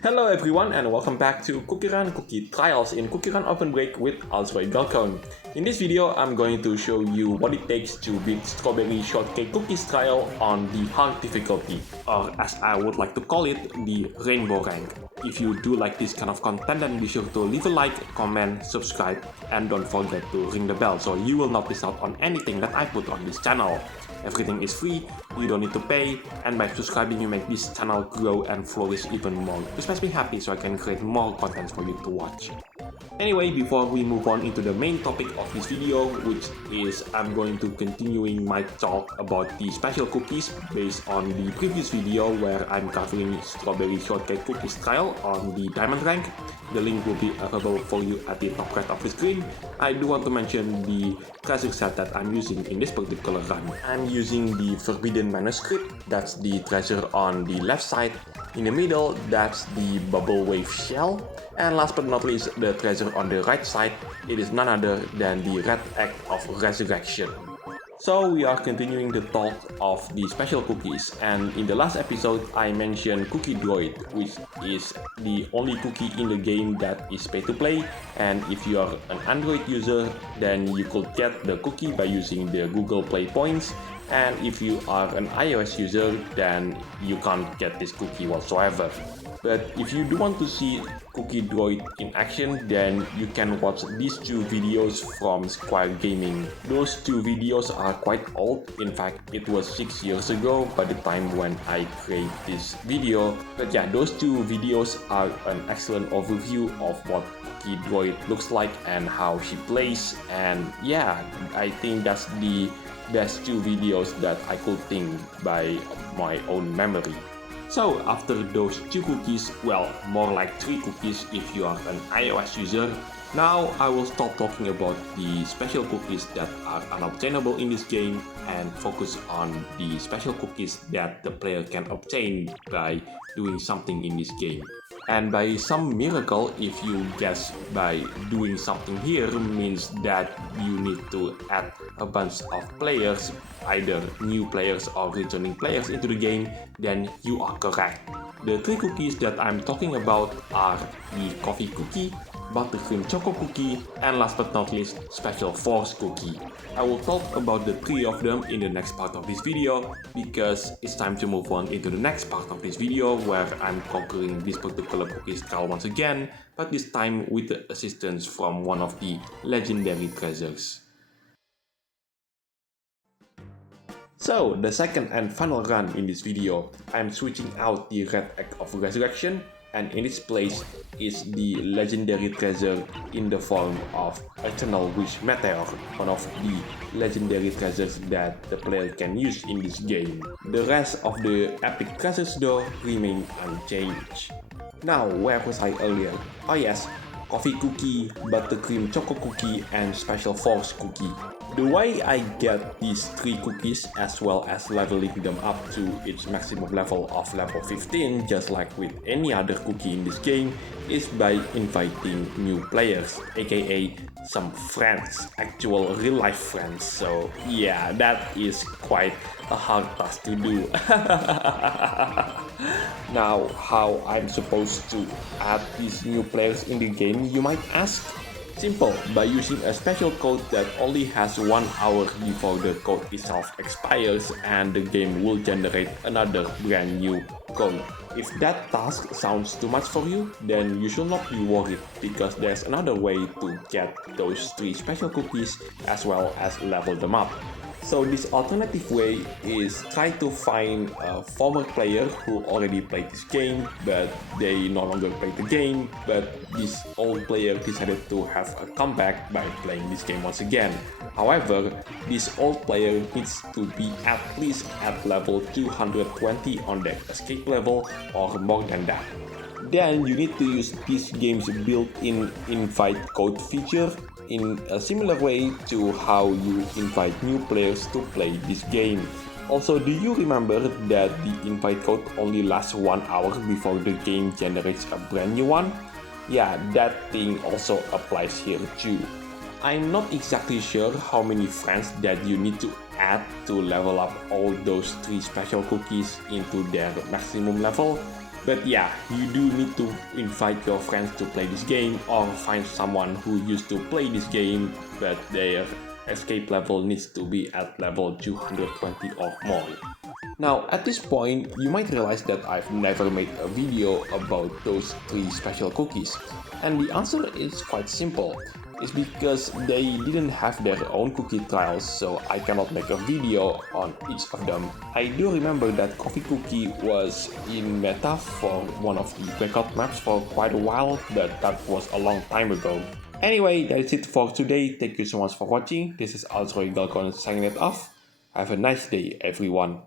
Hello everyone and welcome back to CookieRun Cookie Trials in CookieRunOvenBreak with Galcon. In this video, I'm going to show you what it takes to beat Strawberry Shortcake Cookies Trial on the hard difficulty, or as I would like to call it, the Rainbowrank. If you do like this kind of content, then be sure to leave a like, comment, subscribe, and don't forget to ring the bell so you will not miss out on anything that I put on this channel. Everything is free, you don't need to pay, and by subscribing you make this channel grow and flourish even more. This makes me happy so I can create more content for you to watch. Anyway, before we move on into the main topic of this video, which is I'm going to continuing my talk about the special cookies based on the previous video where I'm covering Strawberry Shortcake Cookies Trial on the Diamond rank. The link will be available for you at the top right of the screen. I do want to mention the treasure set that I'm using in this particular run. I'm using the Forbidden Manuscript, that's the treasure on the left side. In the middle, that's the Bubble Wave Shell. And last but not least, the treasure on the right side, it is none other than the Red Egg of Resurrection. So we are continuing the talk of the special cookies, and in the last episode I mentioned Cookie Droid, which is the only cookie in the game that is pay to play, and if you are an Android user then you could get the cookie by using the Google Play points, and if you are an iOS user then you can't get this cookie whatsoever. But if you do want to see Cookie Droid in action, then you can watch these two videos from SmartphoneGaming. Those two videos are quite old, in fact it was 6 years ago by the time when I created this video. But yeah, those two videos are an excellent overview of what Cookie Droid looks like and how she plays, and yeah, I think that's the best two videos that I could think by my own memory. So after those two cookies, well, more like 3 cookies if you are an iOS user, now I will stop talking about the special cookies that are unobtainable in this game and focus on the special cookies that the player can obtain by doing something in this game. And by some miracle, if you guess by doing something here means that you need to add a bunch of players, either new players or returning players into the game, then you are correct. The 3 cookies that I'm talking about are the Coffee Cookie, Buttercream Choco Cookie, and last but not least, Special Force Cookie. I will talk about the 3 of them in the next part of this video because it's time to move on into the next part of this video where I'm conquering this particular cookies trial once again, but this time with the assistance from one of the legendary treasures. So, the second and final run in this video, I'm switching out the Red Egg of Resurrection, and in its place is the legendary treasure in the form of Eternal Wish Meteor, one of the legendary treasures that the player can use in this game. The rest of the epic treasures though remain unchanged. Now, where was I earlier? Oh yes, Coffee Cookie, Buttercream Choco Cookie, and Special Force Cookie. The way I get these 3 cookies as well as leveling them up to its maximum level of level 15, just like with any other cookie in this game, is by inviting new players, aka some friends, actual real life friends. So yeah, that is quite a hard task to do. Now, how I'm supposed to add these new players in the game, you might ask? Simple, by using a special code that only has 1 hour before the code itself expires, and the game will generate another brand new code. If that task sounds too much for you, then you should not be worried because there's another way to get those 3 special cookies as well as level them up. So this alternative way is try to find a former player who already played this game, but they no longer play the game, but this old player decided to have a comeback by playing this game once again. However, this old player needs to be at least at level 220 on their escape level or more than that. Then you need to use this game's built-in invite code feature in a similar way to how you invite new players to play this game. Also, do you remember that the invite code only lasts 1 hour before the game generates a brand new one? Yeah, that thing also applies here too. I'm not exactly sure how many friends that you need to add to level up all those 3 special cookies into their maximum level, But yeah, you do need to invite your friends to play this game or find someone who used to play this game but their escape level needs to be at level 220 or more. Now at this point, you might realize that I've never made a video about those 3 special cookies. And the answer is quite simple. It's because they didn't have their own cookie trials, so I cannot make a video on each of them. I do remember that Coffee Cookie was in beta for one of the breakout maps for quite a while, but that was a long time ago. Anyway, that's it for today. Thank you so much for watching. This is Altroy Galcon signing it off. Have a nice day, everyone.